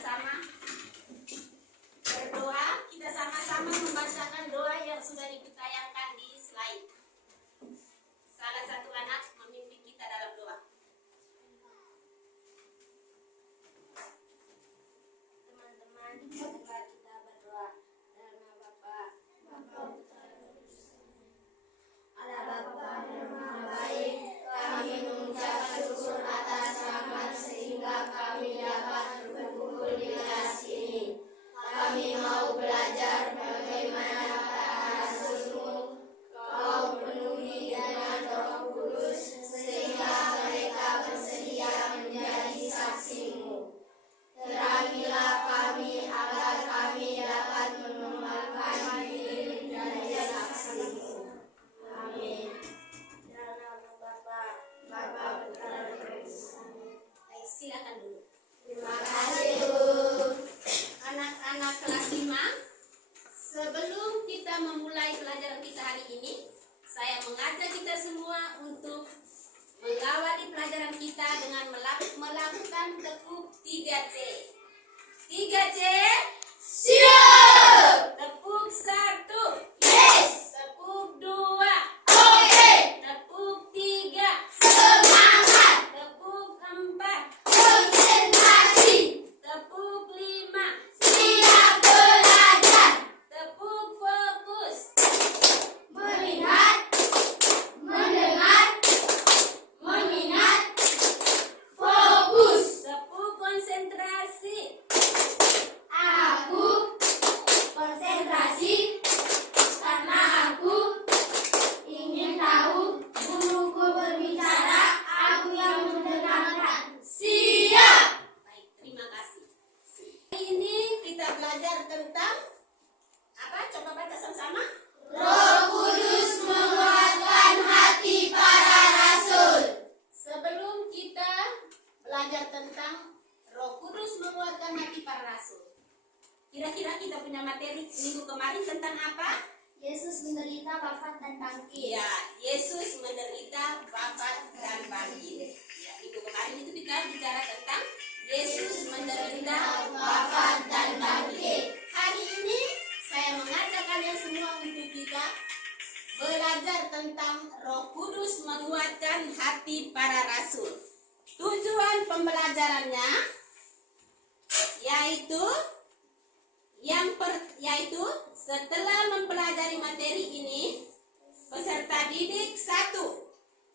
sama-sama berdoa. Kita sama-sama membacakan doa yang sudah ditayangkan di slide. Salah satu anak memimpin kita dalam doa. Teman-teman, marilah kita berdoa. Nama Bapa, Allah Bapa yang Maha Baik, kami mengucapkan syukur atas rahmat sehingga kami dapat berkumpul di kelas ini. Kami mau belajar bagaimana para rasul-Mu Kau penuhi dengan Roh Kudus sehingga mereka bersedia menjadi saksi-Mu. Terangilah kami agar kami dapat mengembangkan diri menjadi saksi-Mu. Amin. Dalam nama Bapa, Putra, dan Roh Kudus. Baik, silakan dulu. Terima kasih, Bu. Anak-anak kelas 5, sebelum kita memulai pelajaran kita hari ini, saya mengajak kita semua untuk mengawali pelajaran kita dengan melakukan tekuk 3C. 3C, Siap! tekuk 1, Yes! tekuk 2, Oke! tekuk 3, Semangat! tekuk 4, Konsentrasi! tekuk 5, Siap belajar! tekuk fokus. Melihat, mendengar, mengingat, fokus. Tekuk konsentrasi. Aku konsentrasi karena aku ingin tahu guruku berbicara, aku yang mendengarkan. Siap! Baik, terima kasih. Hari ini kita belajar tentang apa? Coba baca sama-sama. Roh Kudus menguatkan hati para rasul. Sebelum kita belajar tentang Roh Kudus menguatkan hati para rasul, kira-kira kita punya materi minggu kemarin tentang apa? Yesus menderita, wafat, dan bangkit. Iya, Yesus menderita, wafat, dan bangkit. Ya, minggu kemarin itu kita bicara tentang Yesus menderita, wafat, dan bangkit. Hari ini saya mengajak kalian semua untuk kita belajar tentang Roh Kudus menguatkan hati para rasul. Tujuan pembelajarannya yaitu setelah mempelajari materi ini, peserta didik 1,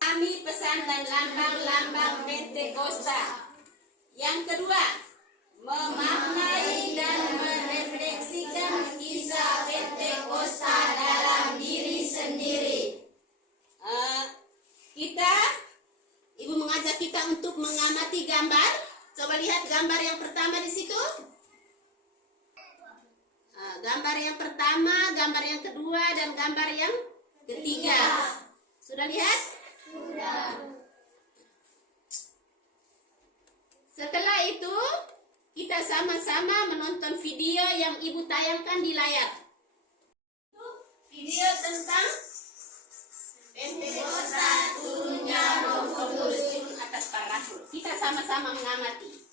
kami pesan dan lambang-lambang Pentakosta. Yang kedua, memaknai dan merefleksikan kisah Pentakosta dalam diri sendiri. Ibu mengajak kita untuk mengamati gambar. Coba lihat gambar yang pertama di situ. Gambar yang pertama, gambar yang kedua, dan gambar yang ketiga. Sudah lihat? Sudah. Setelah itu, kita sama-sama menonton video yang ibu tayangkan di layar. Video tentang Pentakosta, turunnya Roh Kudus atas para rasul. Kita sama-sama mengamati.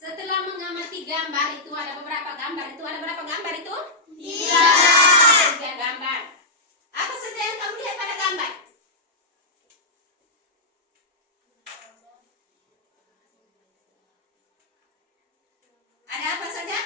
Setelah mengamati gambar itu, ada beberapa gambar itu. Ada berapa gambar itu? 3 gambar. Apa saja yang kamu lihat pada gambar? Ada apa saja?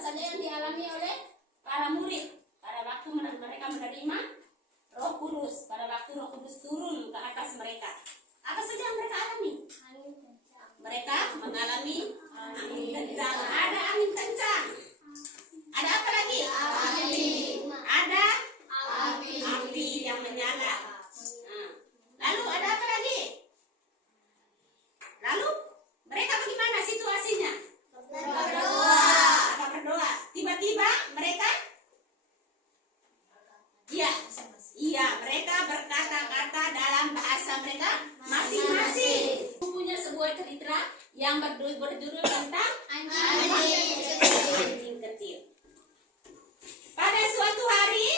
saja yang dialami oleh para murid pada waktu mereka menerima Roh Kudus, pada waktu Roh Kudus turun ke atas mereka. Apa saja yang mereka alami? Mereka mengalami angin kencang. Ada angin kencang. Ada apa lagi? Ada api yang menyala. Lalu ada apa lagi? Lalu mereka bagaimana situasinya? Berdoa. Tiba-tiba mereka mereka berkata-kata dalam bahasa mereka masing-masing. Punya sebuah cerita yang berjudul tentang anjing kecil. Pada suatu hari,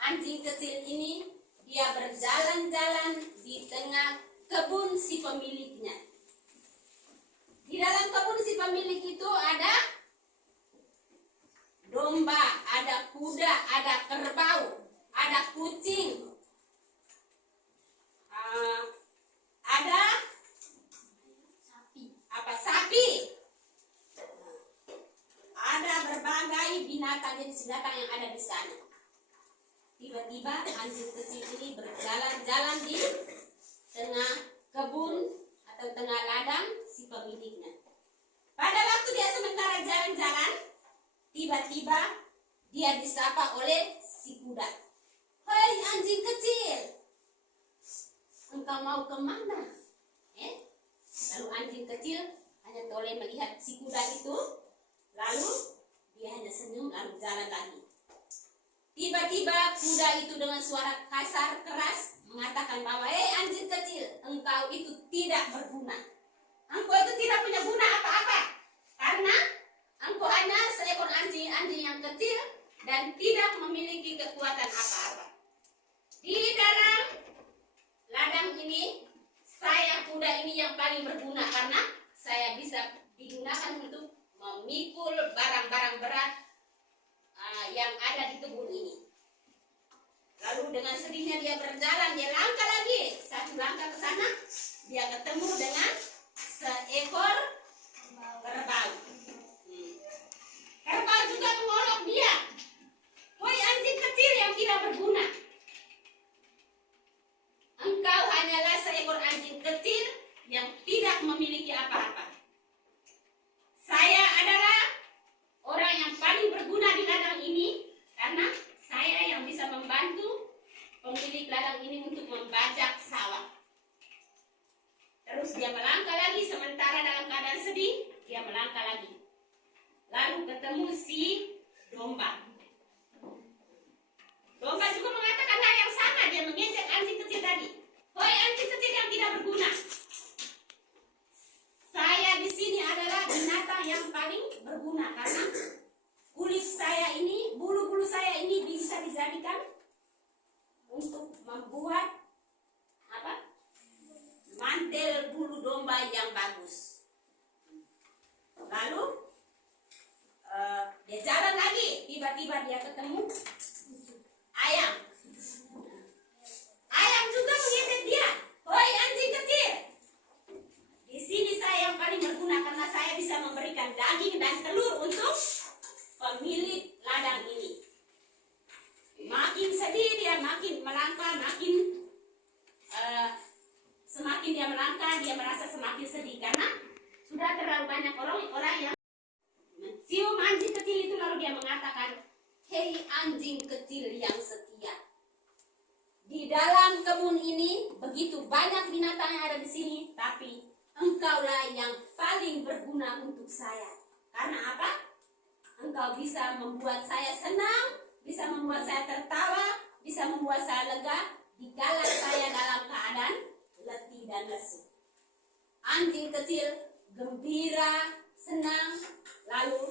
anjing kecil ini dia berjalan-jalan di tengah kebun si pemiliknya. Di dalam kebun si pemilik itu ada domba, ada kuda, ada kerbau, ada kucing, ada sapi, ada berbagai binatang yang ada di sana. Tiba-tiba anjing kecil ini berjalan-jalan di tengah kebun atau tengah ladang si pemiliknya. Pada waktu dia sementara jalan-jalan, tiba-tiba dia disapa oleh si kuda. "Hai anjing kecil, engkau mau kemana?" Lalu anjing kecil hanya toleh melihat si kuda itu, lalu dia hanya senyum lalu jalan lagi. Tiba-tiba kuda itu dengan suara kasar keras mengatakan bahwa anjing kecil, engkau itu tidak berguna. Engkau itu tidak punya guna apa-apa, karena engkau hanya seekor anjing yang kecil dan tidak memiliki kekuatan apa-apa. Di dalam ladang ini, saya kuda ini yang paling berguna karena saya bisa digunakan untuk memikul barang-barang berat yang ada di kebun ini. Lalu dengan sedihnya dia berjalan, dia langkah lagi. Satu langkah ke sana, dia ketemu dengan seekor kerbau. Kerbau juga mengolok dia. "Woi anjing kecil yang tidak berguna. Engkau hanyalah seekor anjing kecil yang tidak memiliki apa-apa. Saya adalah orang yang paling berguna di ladang ini karena saya yang bisa membantu pemilik ladang ini untuk membajak sawah." Terus dia melangkah lagi, sementara dalam keadaan sedih, dia melangkah lagi. Lalu ketemu si domba. Domba juga mengatakan hal yang sama, dia mengejek anjing kecil tadi. "Hoi anjing kecil yang tidak berguna. Saya di sini adalah binatang yang paling berguna karena kulit saya ini, bulu-bulu saya ini bisa dijadikan untuk membuat mantel bulu domba yang bagus." Lalu dia jalan lagi, tiba-tiba dia ketemu ayam. Ayam juga mengejek dia. "Hoi anjing kecil, di sini saya yang paling berguna karena saya bisa memberikan daging dan telur untuk pemilik ladang ini." Makin sedih dia, makin melangkah, semakin dia melangkah, dia merasa semakin sedih karena sudah terlalu banyak orang yang mencium anjing kecil itu. Lalu dia mengatakan, "Hei anjing kecil yang setia, di dalam kebun ini begitu banyak binatang yang ada di sini, tapi engkaulah yang paling berguna untuk saya. Karena apa? Engkau bisa membuat saya senang, bisa membuat saya tertawa, bisa membuat saya lega dikala saya dalam keadaan letih dan lesu." Anjing kecil gembira, senang, lalu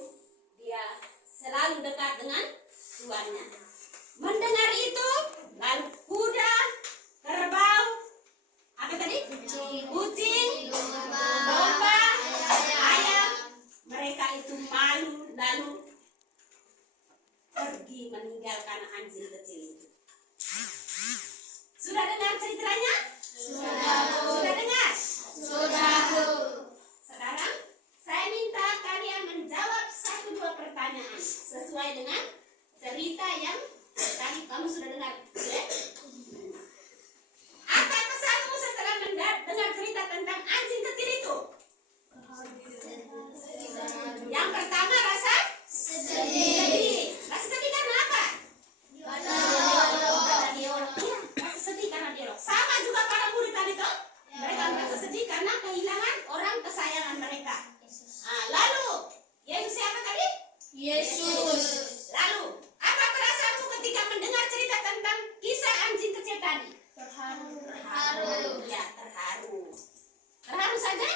dia selalu dekat dengan tuannya. Mendengar itu, lalu kuda, kerbau, apa tadi? Kucing, domba, ayam, mereka itu malu lalu pergi meninggalkan anjing kecil itu. Sudah dengar ceritanya? Sudah dengar? Sudah. Sekarang saya minta kalian menjawab 1-2 pertanyaan. cerita yang tadi kamu sudah dengar. Ya? Apa pesanmu setelah dengar cerita tentang anjing kecil itu? Yang pertama rasa sedih. Rasa sedih karena apa? Karena diolok. Iya, rasa sedih karena diolok. Sama juga para murid tadi toh. Mereka merasa sedih karena kehilangan orang kesayangan mereka. Nah, lalu Yesus siapa tadi? Yesus. Lalu apa perasaanmu ketika mendengar cerita tentang kisah anjing kecil tadi? Terharu. Ya, terharu. Terharu saja?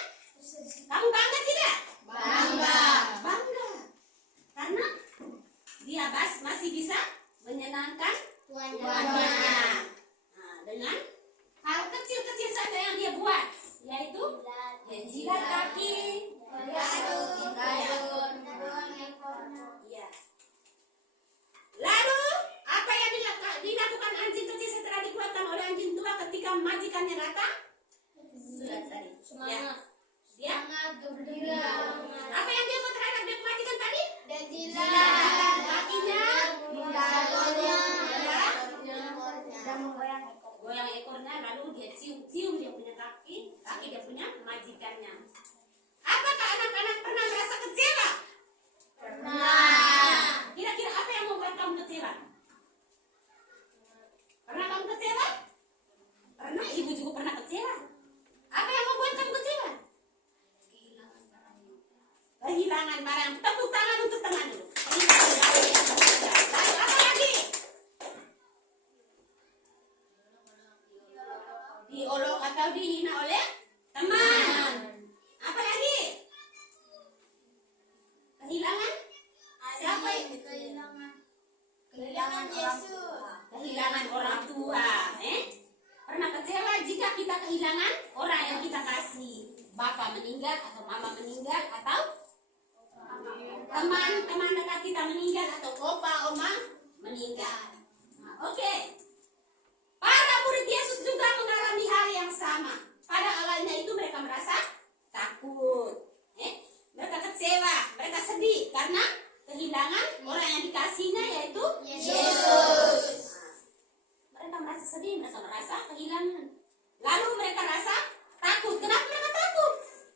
Kamu bangga tidak? Bangga. Bangga. Karena dia masih bisa menyenangkan Tuannya. Nah, dengan hal kecil-kecil saja yang dia buat, yaitu menjilat kaki, ya. Lalu apa yang dilakukan anjing kecil setelah dikuatkan oleh anjing tua ketika majikannya datang? Sudah tadi. Ya. Dia apa yang dia buat terhadap dia majikan tadi? Kakinya, goyang ekornya, lalu dia cium-cium dia punya kaki dia punya majikannya. Apakah anak-anak pernah merasa kecewa? Kira-kira apa yang membuat kamu kecewa? Pernah kamu kecewa? Pernah, ibu juga pernah kecewa. Apa yang membuat kamu kecewa? Kehilangan barang. Tepuk tangan untuk teman dulu. Lalu apa lagi? Diolok atau dihina oleh teman. Apa lagi? Kehilangan? Siapa itu? Kehilangan Yesus. Kehilangan orang tua. Pernah kecewa jika kita kehilangan orang yang kita kasih? Bapak meninggal atau mama meninggal atau teman-teman dekat kita meninggal atau opa oma meninggal. Nah, oke. Para murid Yesus juga mengalami hal yang sama. Pada awalnya itu mereka merasa takut, mereka kecewa, mereka sedih karena kehilangan orang yang dikasihnya yaitu Yesus. Mereka merasa sedih, mereka merasa kehilangan. Lalu mereka rasa takut. Kenapa mereka takut?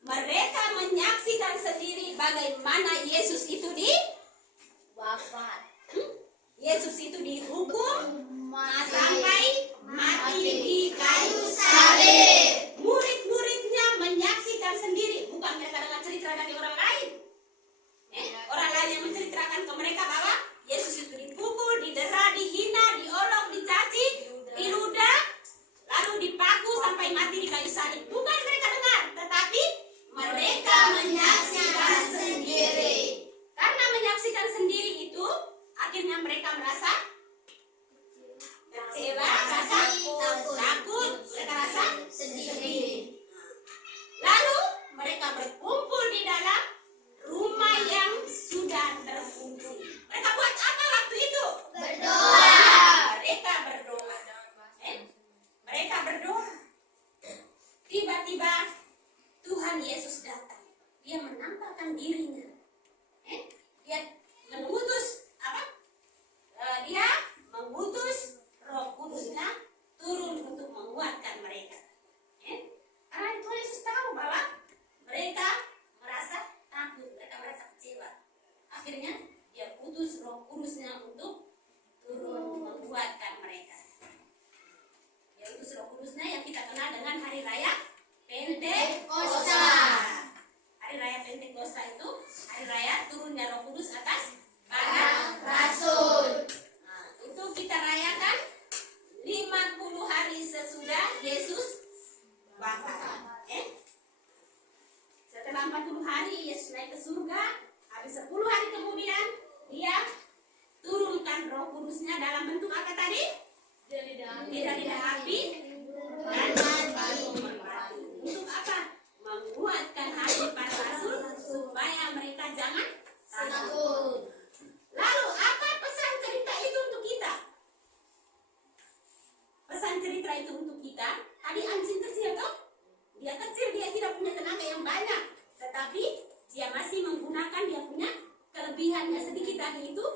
Mereka menyaksikan sendiri bagaimana Yesus itu Wafat. Yesus itu dihukum sampai mati di kayu salib. Murid-muridnya menyaksikan sendiri, bukan mereka dengar cerita dari orang lain. Orang lain yang menceritakan ke mereka bahwa Yesus itu dipukul, didera, dihina, diolok, dicaci, diludah, lalu dipaku sampai mati di kayu salib. Bukan mereka dengar, tetapi mereka menyaksikan sendiri. Karena menyaksikan sendiri itu, akhirnya mereka merasa kecewa, rasa takut, mereka rasa sedih. Lalu mereka berkumpul di dalam rumah yang sudah terkunci. Mereka buat apa waktu itu? Berdoa. Mereka berdoa. Mereka berdoa. Tiba-tiba Tuhan Yesus datang. Dia menampakkan dirinya. Dia mengutus apa? Dia mengutus Roh Kudusnya turun untuk menguatkan mereka. Karena Tuhan Yesus tahu bahwa mereka merasa takut, mereka merasa kecewa. Akhirnya dia utus Roh Kudusnya untuk turun menguatkan mereka. Dia utus Roh Kudusnya yang kita kenal dengan Hari Raya Pentakosta. Hari Raya Pentakosta itu hari raya turunnya Roh Kudus atas para rasul. Nah, itu kita rayakan 50 hari sesudah Yesus wafat. Setelah 40 hari Yesus naik ke surga. Habis 10 hari kemudian dia turunkan Roh Kudusnya dalam bentuk apa tadi? Lidah api dan batu merpati. Untuk apa? Menguatkan hati para rasul supaya mereka jangan takut. Lalu apa pesan cerita itu untuk kita? Pesan cerita itu untuk kita. Tadi anjing kecil tuh, dia kecil, dia tidak punya tenaga yang banyak, tetapi dia masih menggunakan dia punya kelebihannya sedikit tadi itu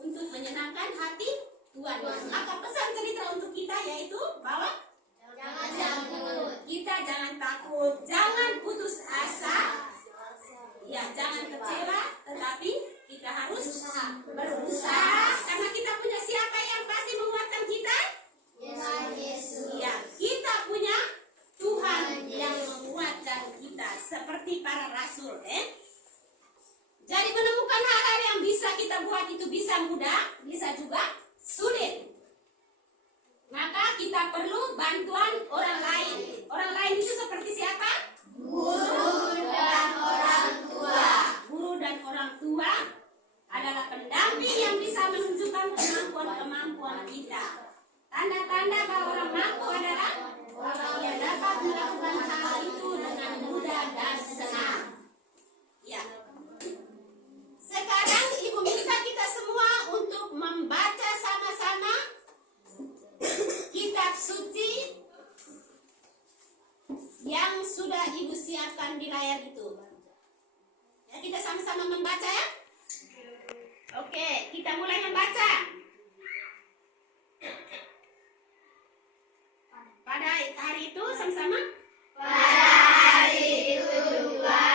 untuk menyenangkan hati Tuhan. Maka pesan cerita untuk kita yaitu bahwa kita jangan takut, jangan putus asa, ya jangan kecewa, tetapi kita harus berusaha karena kita punya siapa yang pasti menguatkan kita? Ya, kita punya Tuhan yang menguatkan kita seperti para rasul. Jadi menemukan hal-hal yang bisa kita buat itu bisa mudah, bisa juga sulit. Maka kita perlu bantuan orang lain. Orang lain itu seperti siapa? Guru dan orang tua. Guru dan orang tua adalah pendamping yang bisa menunjukkan kemampuan kita. Tanda-tanda bahwa orang mampu adalah orang yang dapat melakukan hal itu dengan mudah dan senang. Ya. Sekarang Ibu minta kita semua untuk membaca sama-sama kitab suci yang sudah Ibu siapkan di layar itu. Ya, kita sama-sama membaca ya. Oke, kita mulai membaca. Pada hari itu sama-sama. Pada hari itu dua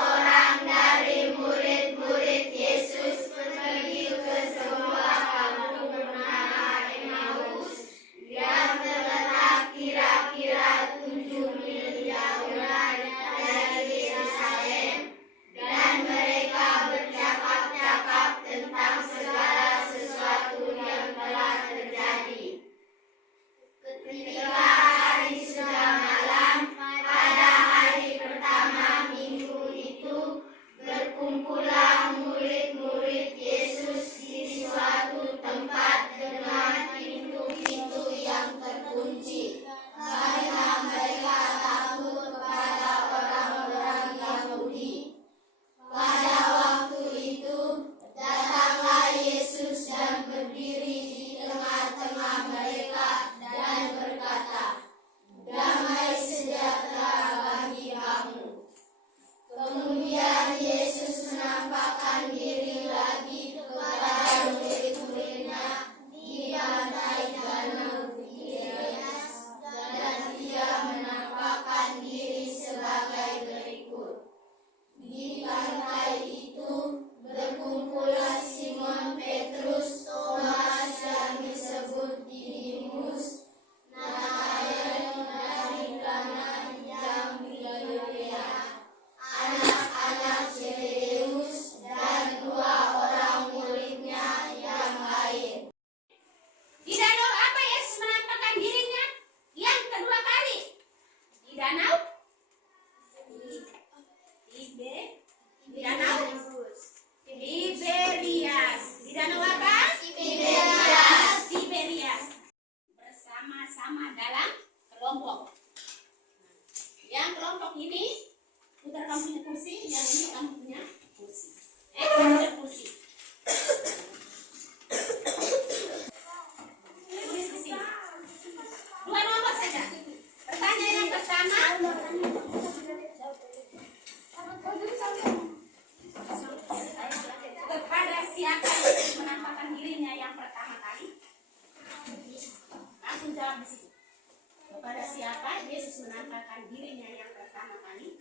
orang dari murid-murid Yesus pergi ke sebuah kampung bernama Emmaus yang terletak kira-kira 7 mil jauh dari Yerusalem, dan mereka bercakap-cakap tentang segala sesuatu yang telah terjadi. Ketika hari sudah malam, pada hari pertama minggu itu, berkumpullah murid-murid Yesus di suatu tempat dengan pintu-pintu yang terkunci, karena mereka takut kepada orang-orang Yahudi. Pada waktu itu, datanglah Yesus dan berdiri di tengah-tengah mereka dan berkata, "Damai sejahtera bagi kamu." Kemudian Yesus menampakkan diri lagi kepada murid-muridnya di pantai Danau Tiberias, dan dia menampakkan diri sebagai berikut. Di pantai itu berkumpullah Simon Petrus, Thomas yang disebut Didimus, Nathanael dari Kana yang di Galilea, anak-anak Zebedeus, dan 2 orang muridnya yang lain. Di danau apa Yesus menampakkan dirinya yang kedua kali? Di danau Tiberias. Di danau apa? Tiberias. Bersama-sama dalam kelompok. Yang kelompok ini, putar kamu punya kursi, yang ini kamu punya kursi. Putar kursi. Tulis di sini. 2 nomor saja. Pertanyaan yang pertama. Kepada siapa Yesus menampakkan dirinya yang pertama kali? Langsung jawab di situ. Kepada siapa Yesus menampakkan dirinya yang pertama kali?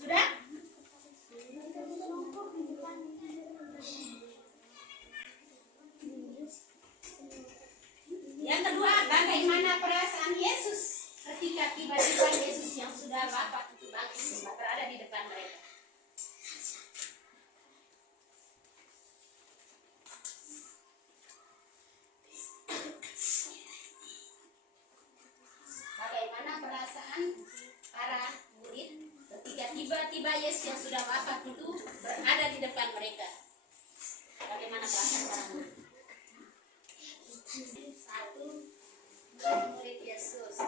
Sudah? Yang kedua, bagaimana perasaan Yesus ketika tiba-tiba Yesus yang sudah wafat itu bangkit berada di depan mereka? Bagaimana perasaan para murid ketika tiba-tiba Yesus yang sudah wafat itu berada di depan mereka? Bagaimana perasaan para murid? 1, murid Yesus. 2,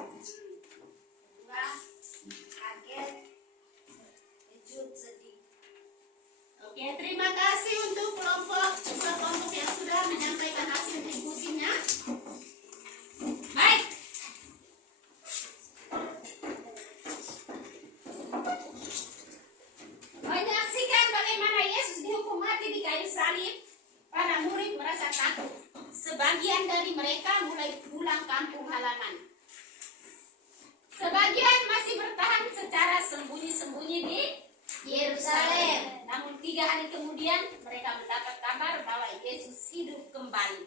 kaget, kejut, sedih. Oke, terima kasih untuk kelompok salib, para murid merasa takut. Sebagian dari mereka mulai pulang kampung halaman. Sebagian masih bertahan secara sembunyi-sembunyi di Yerusalem. Namun 3 hari kemudian mereka mendapat kabar bahwa Yesus hidup kembali.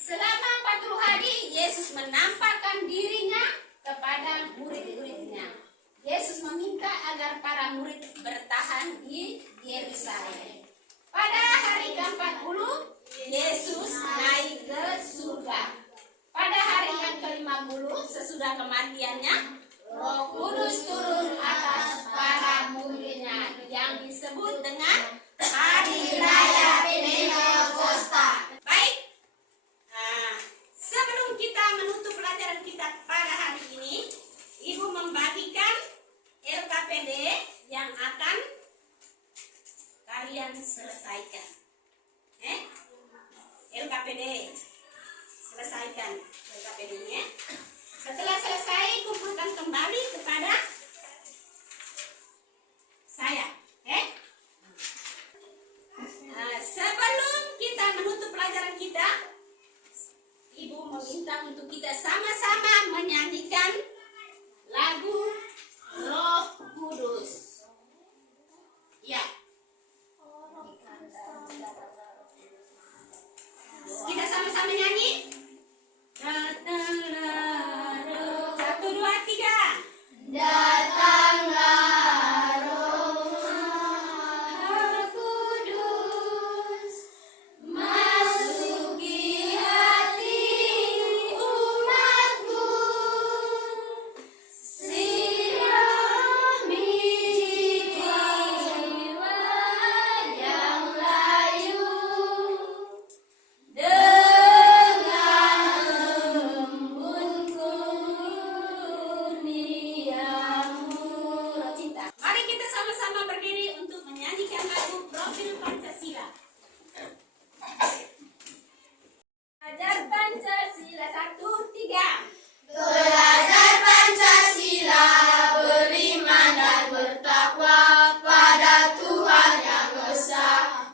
Selama 40 hari Yesus menampakkan dirinya kepada murid-muridnya. Yesus meminta agar para murid bertahan di Yerusalem. Pada hari ke-40 Yesus naik ke surga. Pada hari yang ke-50 sesudah kematiannya, Roh Kudus turun atas para muridnya yang disebut dengan Hari Raya Pentakosta. Baik, sebelum kita menutup pelajaran kita pada hari ini, Ibu membagikan LKPD yang akan kalian selesaikan. LKPD selesaikan LKPD-nya. Setelah selesai, kumpulkan kembali kepada saya. Sebelum kita menutup pelajaran kita, Ibu meminta untuk kita sama-sama menyanyikan lagu Roh Kudus. Ya. Kita sama-sama nyanyi. Datanglah Roh. 1, 2, 3. Datanglah Roh Kudus, masuki hati umatku, sirami jiwa yang layu dengan embun kurniamu. Cinta. Mari kita sama-sama berdiri untuk menyanyikan lagu Profil Pancasila. Ajar Pancasila 1, 3. Belajar Pancasila, beriman dan bertakwa pada Tuhan Yang Esa,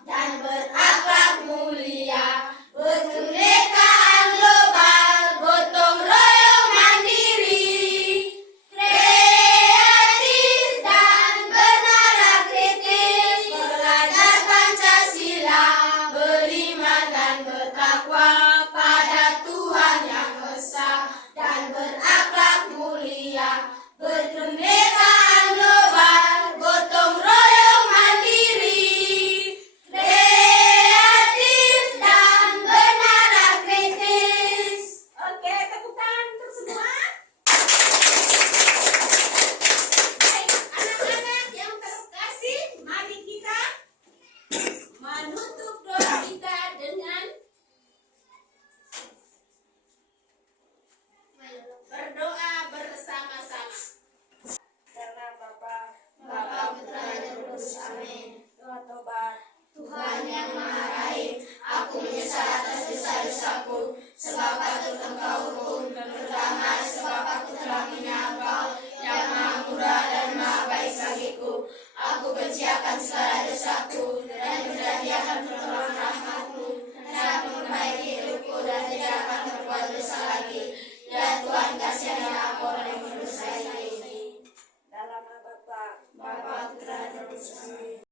dan berakhlak mulia, berkenekaan global, gotong royong mandiri, kreatif dan bernara kritis. Belajar Pancasila, beriman dan bertakwa pada Tuhan Yang Esa, dan berakhlak mulia, berkenekaan global, gotong royong mandiri, kreatif dan bernara kritis. Oke, tepuk tangan untuk semua. Baik, anak-anak yang terkasih, mari kita menutup doa kita dengan berdoa bersama-sama. Karena Bapa, Putra dan Roh Kudus. Amin. doa tobat. Tuhan yang Maha Baik, aku menyesal atas dosa-dosaku, sebab patut Engkau hukum, pertama